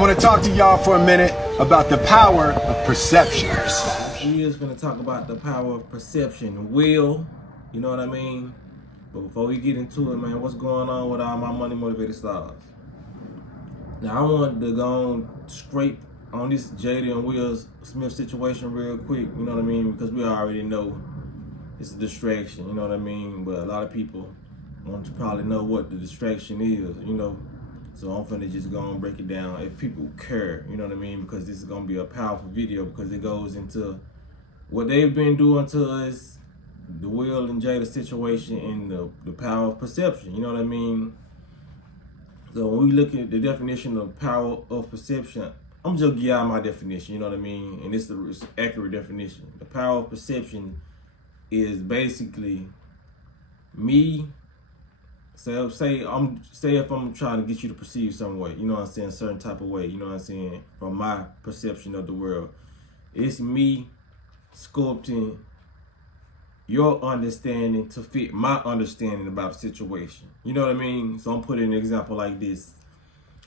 want to talk to y'all for a minute about the power of perception. We is going to talk about the power of perception. Will, you know what I mean? But before we get into it, man, what's going on with all my money motivated stars? Now, I wanted to go on straight on this Jada and Will Smith situation real quick, you know what I mean? Because we already know it's a distraction, you know what I mean? But a lot of people want to probably know what the distraction is, you know? So I'm finna just go and break it down if people care, you know what I mean? Because this is gonna be a powerful video because it goes into what they've been doing to us, the Will and Jada situation, and the power of perception, you know what I mean? So when we look at the definition of power of perception, I'm just giving y'all my definition, you know what I mean? And it's the accurate definition. The power of perception is basically me. So say if I'm trying to get you to perceive some way, you know what I'm saying, a certain type of way, you know what I'm saying, from my perception of the world. It's me sculpting your understanding to fit my understanding about a situation. You know what I mean? So I'm putting an example like this.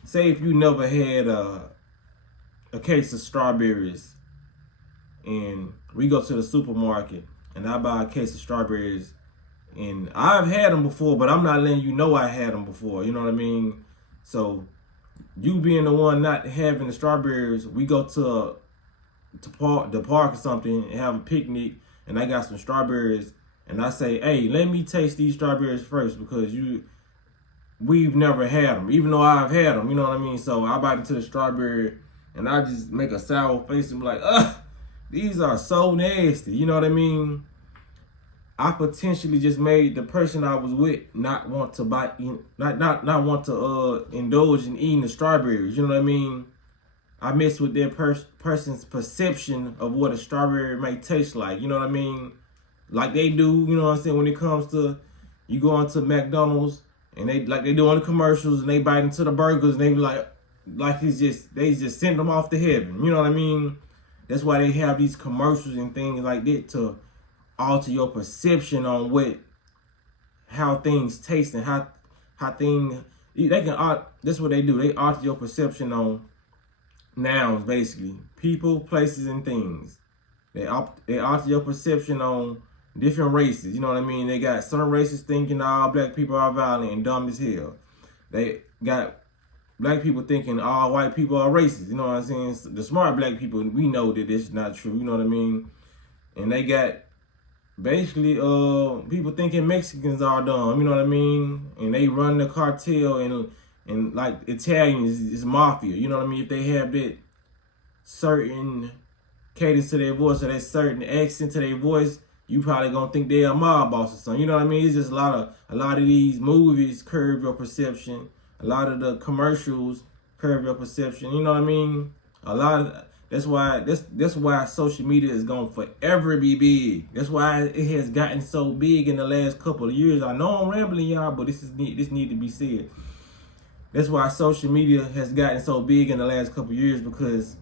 Say if you never had a case of strawberries and we go to the supermarket and I buy a case of strawberries, and I've had them before, but I'm not letting you know I had them before. You know what I mean? So you being the one not having the strawberries, we go to the park or something and have a picnic, and I got some strawberries, and I say, hey, let me taste these strawberries first because we've never had them, even though I've had them. You know what I mean? So I bite into the strawberry, and I just make a sour face and be like, ugh, these are so nasty. You know what I mean? I potentially just made the person I was with not want to bite, not want to indulge in eating the strawberries. You know what I mean? I mess with their person's perception of what a strawberry may taste like. You know what I mean? Like they do. You know what I'm saying? When it comes to you going to McDonald's and they do on the commercials and they bite into the burgers and they be like they just send them off to heaven. You know what I mean? That's why they have these commercials and things like that to alter your perception on how things taste and how things that's what they do. They alter your perception on nouns, basically people, places, and things. They alter your perception on different races. You know what I mean? They got certain races thinking all black people are violent and dumb as hell. They got black people thinking all white people are racist. You know what I'm saying? The smart black people, we know that it's not true. You know what I mean? And they got basically people thinking Mexicans are dumb, you know what I mean? And they run the cartel and like Italians is mafia, you know what I mean? If they have that certain cadence to their voice or that certain accent to their voice, you probably gonna think they're a mob boss or something. You know what I mean? It's just a lot of these movies curve your perception. A lot of the commercials curve your perception. You know what I mean? That's why social media is gonna forever be big. That's why it has gotten so big in the last couple of years. I know I'm rambling, y'all, but this need to be said. That's why social media has gotten so big in the last couple of years, because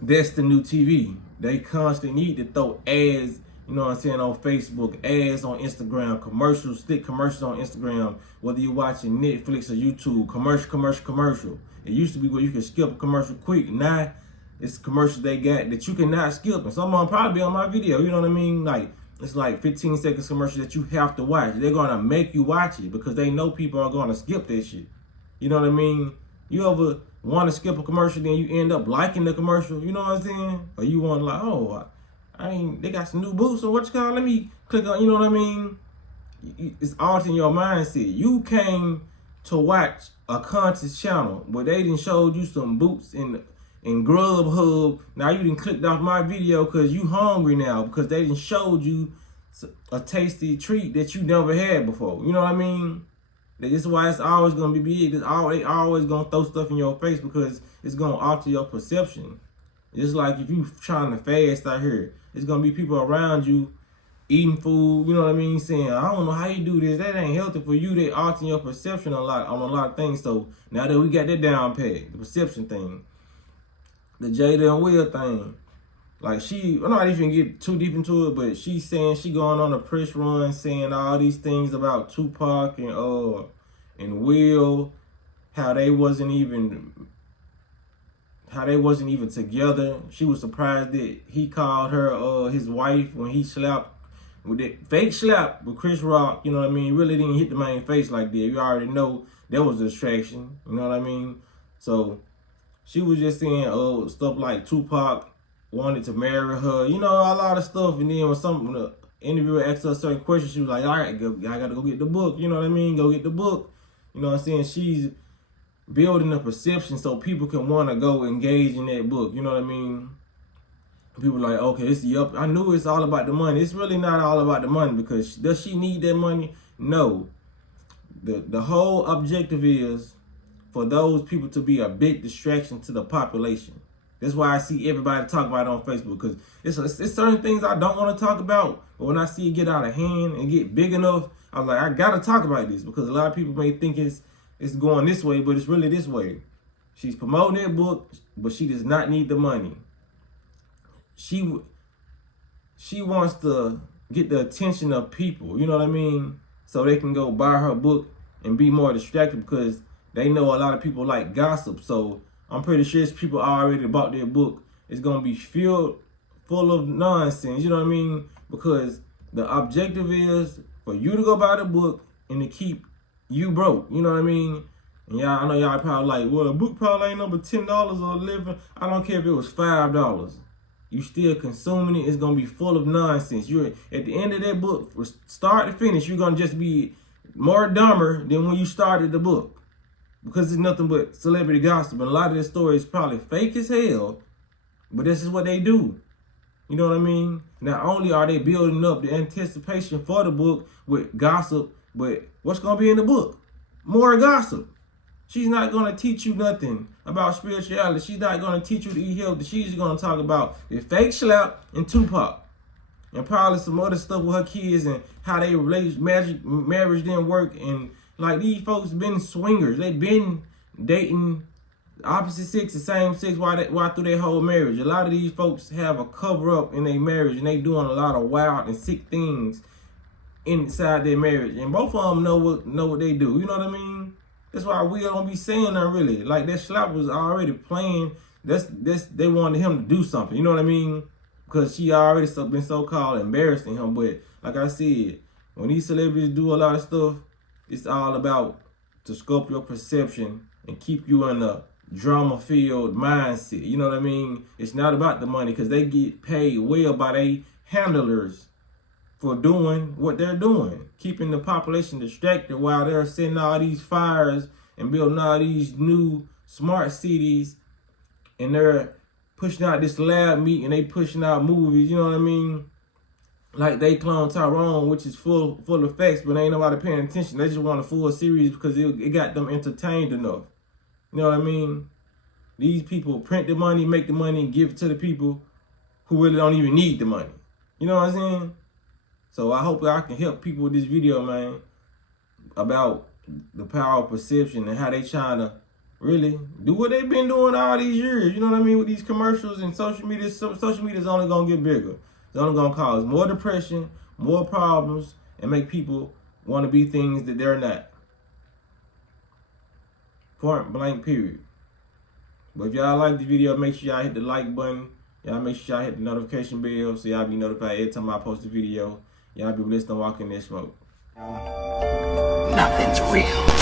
that's the new TV. They constantly need to throw ads, you know what I'm saying, on Facebook, ads on Instagram, commercials, stick commercials on Instagram, whether you're watching Netflix or YouTube, commercial. It used to be where you could skip a commercial quick. Now it's commercials they got that you cannot skip, and some of them probably be on my video. You know what I mean? Like it's like 15 seconds commercial that you have to watch. They're gonna make you watch it because they know people are gonna skip that shit. You know what I mean? You ever want to skip a commercial, then you end up liking the commercial? You know what I'm saying? Or you want like, oh, they got some new boots or what you call? Let me click on. You know what I mean? It's altering your mindset. You came to watch a conscious channel, but they didn't showed you some boots in Grubhub. Now you done clicked off my video because you hungry now, because they done showed you a tasty treat that you never had before. You know what I mean? This is why it's always gonna be big. They always gonna throw stuff in your face because it's gonna alter your perception. Just like if you trying to fast out here, it's gonna be people around you eating food, you know what I mean, saying, I don't know how you do this, that ain't healthy for you. They alter your perception on a lot of things. So now that we got that down pat, the perception thing, the Jada and Will thing, like I'm not even get too deep into it, but she's saying she going on a press run saying all these things about Tupac and Will, how they wasn't even how they wasn't even together. She was surprised that he called her his wife when he slapped with that fake slap with Chris Rock. You know what I mean? Really didn't hit the man face like that. You already know that was a distraction. You know what I mean? So she was just saying stuff like Tupac wanted to marry her. You know, a lot of stuff. And then when the interviewer asked her a certain question, she was like, all right, I got to go get the book. You know what I mean? Go get the book. You know what I'm saying? She's building a perception so people can want to go engage in that book. You know what I mean? People are like, okay, I knew it's all about the money. It's really not all about the money, because does she need that money? No. The whole objective is for those people to be a big distraction to the population. That's why I see everybody talk about it on Facebook, because it's certain things I don't want to talk about. But when I see it get out of hand and get big enough, I'm like, I got to talk about this, because a lot of people may think it's going this way, but it's really this way. She's promoting that book, but she does not need the money. She wants to get the attention of people, you know what I mean? So they can go buy her book and be more distracted, because they know a lot of people like gossip. So I'm pretty sure it's people already bought their book. It's going to be full of nonsense, you know what I mean? Because the objective is for you to go buy the book and to keep you broke, you know what I mean? And y'all, I know y'all probably like, well, a book probably ain't number $10 or $11. I don't care if it was $5. You still consuming it. It's gonna be full of nonsense. You're at the end of that book, from start to finish, you're gonna just be more dumber than when you started the book, because it's nothing but celebrity gossip. And a lot of this story is probably fake as hell, but this is what they do. You know what I mean? Not only are they building up the anticipation for the book with gossip, but what's going to be in the book? More gossip. She's not going to teach you nothing about spirituality. She's not going to teach you to eat healthy. She's going to talk about the fake slap and Tupac. And probably some other stuff with her kids and how they marriage didn't work. And like, these folks been swingers. They've been dating opposite sex, the same sex, why through their whole marriage. A lot of these folks have a cover up in their marriage, and they doing a lot of wild and sick things inside their marriage. And both of them know what they do. You know what I mean? That's why we don't be saying that really. Like, that slap was already playing. They wanted him to do something. You know what I mean? Because she already been so-called embarrassing him. But like I said, when these celebrities do a lot of stuff, it's all about to scope your perception and keep you in a drama-filled mindset. You know what I mean? It's not about the money, because they get paid well by their handlers for doing what they're doing, keeping the population distracted while they're setting all these fires and building all these new smart cities, and they're pushing out this lab meat and they pushing out movies. You know what I mean? Like they clone Tyrone, which is full of facts, but ain't nobody paying attention. They just want a full series because it got them entertained enough. You know what I mean? These people print the money, make the money, and give it to the people who really don't even need the money. You know what I'm saying? So I hope I can help people with this video, man, about the power of perception and how they trying to really do what they've been doing all these years. You know what I mean? With these commercials and social media. Social media is only going to get bigger. It's only going to cause more depression, more problems, and make people want to be things that they're not. Point blank, period. But if y'all like the video, make sure y'all hit the like button. Y'all make sure y'all hit the notification bell so y'all be notified every time I post a video. Y'all be blessed and walk in this smoke. Nothing's real.